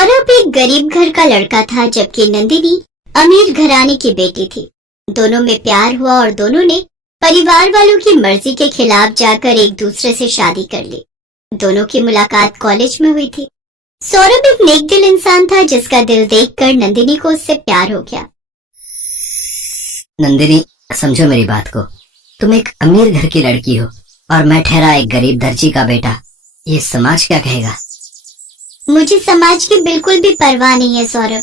सौरभ एक गरीब घर का लड़का था, जबकि नंदिनी अमीर घराने की बेटी थी। दोनों में प्यार हुआ और दोनों ने परिवार वालों की मर्जी के खिलाफ जाकर एक दूसरे से शादी कर ली। दोनों की मुलाकात कॉलेज में हुई थी। सौरभ एक नेक दिल इंसान था, जिसका दिल देखकर नंदिनी को उससे प्यार हो गया। नंदिनी, समझो मेरी बात को। तुम एक अमीर घर की लड़की हो और मैं ठहरा एक गरीब दर्जी का बेटा। ये समाज क्या कहेगा? मुझे समाज की बिल्कुल भी परवाह नहीं है सौरभ।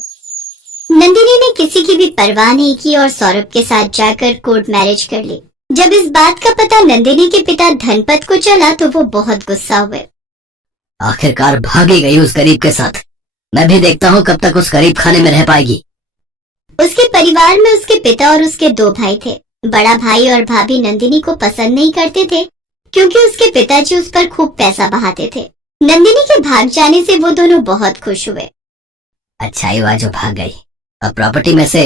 नंदिनी ने किसी की भी परवाह नहीं की और सौरभ के साथ जाकर कोर्ट मैरिज कर ली। जब इस बात का पता नंदिनी के पिता धनपत को चला तो वो बहुत गुस्सा हुए। आखिरकार भागी गई उस गरीब के साथ। मैं भी देखता हूँ कब तक उस गरीब खाने में रह पाएगी। उसके परिवार में उसके पिता और उसके दो भाई थे। बड़ा भाई और भाभी नंदिनी को पसंद नहीं करते थे, क्योंकि उसके पिताजी उस पर खूब पैसा बहाते थे। नंदिनी के भाग जाने से वो दोनों बहुत खुश हुए। अच्छा ही हुआ जो भाग गई। अब प्रॉपर्टी में से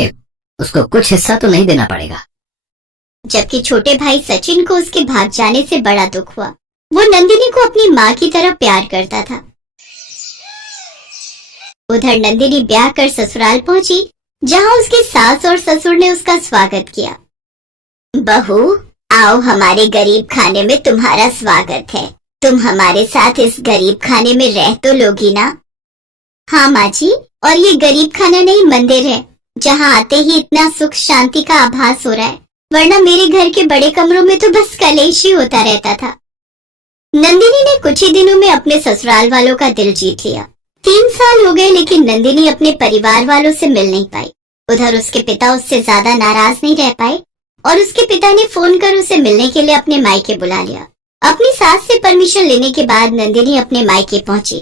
उसको कुछ हिस्सा तो नहीं देना पड़ेगा। जबकि छोटे भाई सचिन को उसके भाग जाने से बड़ा दुख हुआ। वो नंदिनी को अपनी माँ की तरह प्यार करता था। उधर नंदिनी ब्याह कर ससुराल पहुंची, जहाँ उसके सास और ससुर ने उसका स्वागत किया। बहू, आओ, हमारे गरीब खाने में तुम्हारा स्वागत है। तुम हमारे साथ इस गरीब खाने में रह तो लोगी ना? हाँ माँ जी, और ये गरीब खाना नहीं मंदिर है, जहाँ आते ही इतना सुख शांति का आभास हो रहा है, वरना मेरे घर के बड़े कमरों में तो बस कलेश ही होता रहता था। नंदिनी ने कुछ ही दिनों में अपने ससुराल वालों का दिल जीत लिया। 3 साल हो गए, लेकिन नंदिनी अपने परिवार वालों से मिल नहीं पाई। उधर उसके पिता उससे ज्यादा नाराज नहीं रह पाए और उसके पिता ने फोन कर उसे मिलने के लिए अपने मायके बुला लिया। अपनी सास से परमिशन लेने के बाद नंदिनी अपने मायके पहुंची।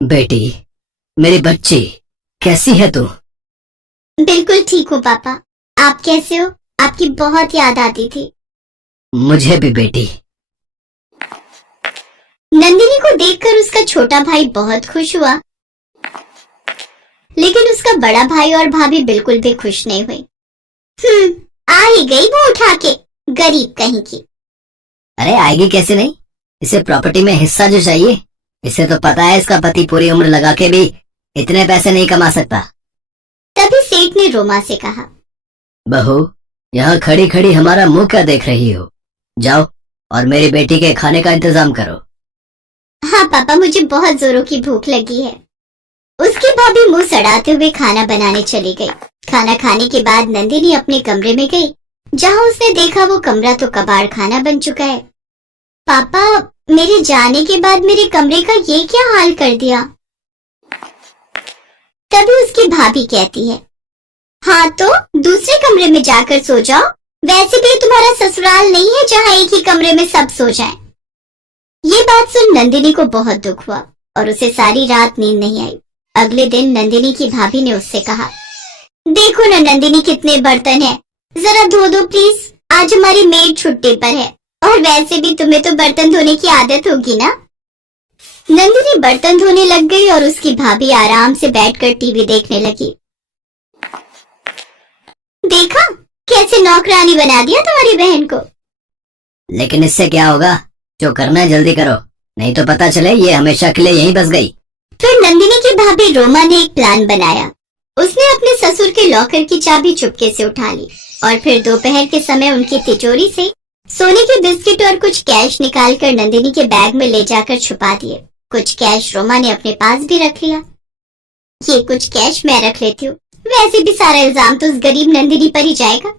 बेटी, मेरी बच्ची, कैसी है तू? बिल्कुल ठीक हूँ पापा। आप कैसे हो? आपकी बहुत याद आती थी। मुझे भी बेटी। नंदिनी को देखकर उसका छोटा भाई बहुत खुश हुआ, लेकिन उसका बड़ा भाई और भाभी बिल्कुल भी खुश नहीं हुई। आ ही गई वो उठा के, गरीब कहीं की। अरे आएगी कैसे नहीं? इसे प्रॉपर्टी में हिस्सा जो चाहिए। इसे तो पता है इसका पति पूरी उम्र लगा के भी इतने पैसे नहीं कमा सकता। तभी सेठ ने रोमा से कहा, बहू, यहाँ खड़ी खड़ी हमारा मुंह क्या देख रही हो? जाओ और मेरी बेटी के खाने का इंतजाम करो। हाँ पापा, मुझे बहुत जोरों की भूख लगी है। उसकी भाभी मुंह सड़ाते हुए खाना बनाने चली गई। खाना खाने के बाद नंदिनी अपने कमरे में गई, जहाँ उसने देखा वो कमरा तो कबाड़ खाना बन चुका है। पापा, मेरे जाने के बाद मेरे कमरे का ये क्या हाल कर दिया? तभी उसकी भाभी कहती है, हाँ तो दूसरे कमरे में जाकर सो जाओ। वैसे भी तुम्हारा ससुराल नहीं है जहाँ एक ही कमरे में सब सो जाएं। ये बात सुन नंदिनी को बहुत दुख हुआ और उसे सारी रात नींद नहीं आई। अगले दिन नंदिनी की भाभी ने उससे कहा, देखो ना नंदिनी, कितने बर्तन हैं, जरा धो दो प्लीज। आज हमारी मेड छुट्टी पर है और वैसे भी तुम्हें तो बर्तन धोने की आदत होगी ना। नंदिनी बर्तन धोने लग गई और उसकी भाभी आराम से बैठकर टीवी देखने लगी। देखा कैसे नौकरानी बना दिया तुम्हारी बहन को। लेकिन इससे क्या होगा? जो करना है जल्दी करो, नहीं तो पता चले ये हमेशा के लिए यहीं बस गई। फिर नंदिनी की भाभी रोमा ने एक प्लान बनाया। उसने अपने ससुर के लॉकर की चाबी चुपके से उठा ली और फिर दोपहर के समय उनकी तिजोरी से सोने के बिस्किट और कुछ कैश निकालकर नंदिनी के बैग में ले जाकर छुपा दिए। कुछ कैश रोमा ने अपने पास भी रख लिया। ये कुछ कैश मैं रख लेती हूँ, वैसे भी सारा इल्जाम तो उस गरीब नंदिनी पर ही जाएगा।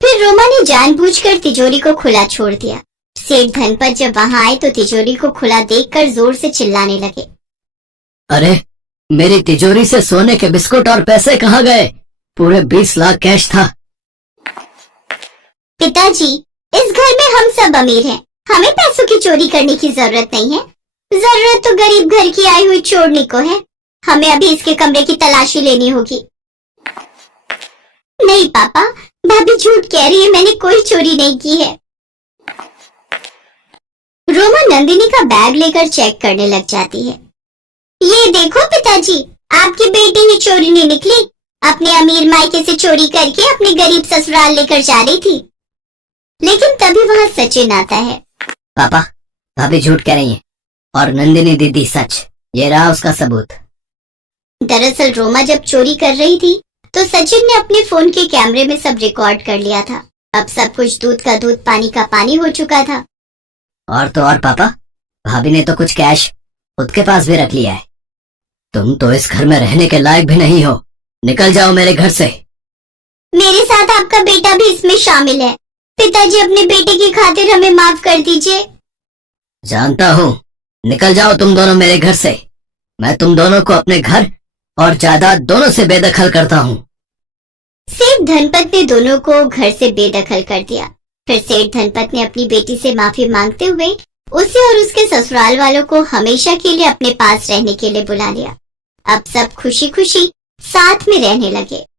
फिर रोमा ने जानबूझकर तिजोरी को खुला छोड़ दिया। सेठ धनपत जब वहां आए तो तिजोरी को खुला देखकर जोर से चिल्लाने लगे, अरे, मेरी तिजोरी से सोने के बिस्कुट और पैसे कहाँ गए? पूरे 20 लाख कैश था। पिताजी, इस घर में हम सब अमीर हैं, हमें पैसों की चोरी करने की जरूरत नहीं है। जरूरत तो गरीब घर की आई हुई चोरनी को है। हमें अभी इसके कमरे की तलाशी लेनी होगी। नहीं पापा, भाभी झूठ कह रही है, मैंने कोई चोरी नहीं की है। रोमा नंदिनी का बैग लेकर चेक करने लग जाती है। ये देखो पिताजी, आपकी बेटी ही चोरी नहीं निकली। अपने अमीर मायके से चोरी करके अपने गरीब ससुराल लेकर जा रही थी। लेकिन तभी वहां सचिन आता है। पापा, भाभी झूठ कह रही है और नंदिनी दीदी सच। ये रहा उसका सबूत। दरअसल रोमा जब चोरी कर रही थी तो सचिन ने अपने फोन के कैमरे में सब रिकॉर्ड कर लिया था। अब सब कुछ दूध का दूध पानी का पानी हो चुका था। और तो और पापा, भाभी ने तो कुछ कैश खुद के पास भी रख लिया है। तुम तो इस घर में रहने के लायक भी नहीं हो, निकल जाओ मेरे घर से। मेरे साथ आपका बेटा भी इसमें शामिल है। पिताजी, अपने बेटे की खातिर हमें माफ कर दीजिए। जानता हूँ, निकल जाओ तुम दोनों मेरे घर से। मैं तुम दोनों को अपने घर और जायदाद दोनों से बेदखल करता हूँ। सेठ धनपत ने दोनों को घर से बेदखल कर दिया। फिर सेठ धनपत ने अपनी बेटी से माफी मांगते हुए उसे और उसके ससुराल वालों को हमेशा के लिए अपने पास रहने के लिए बुला लिया। अब सब खुशी खुशी साथ में रहने लगे।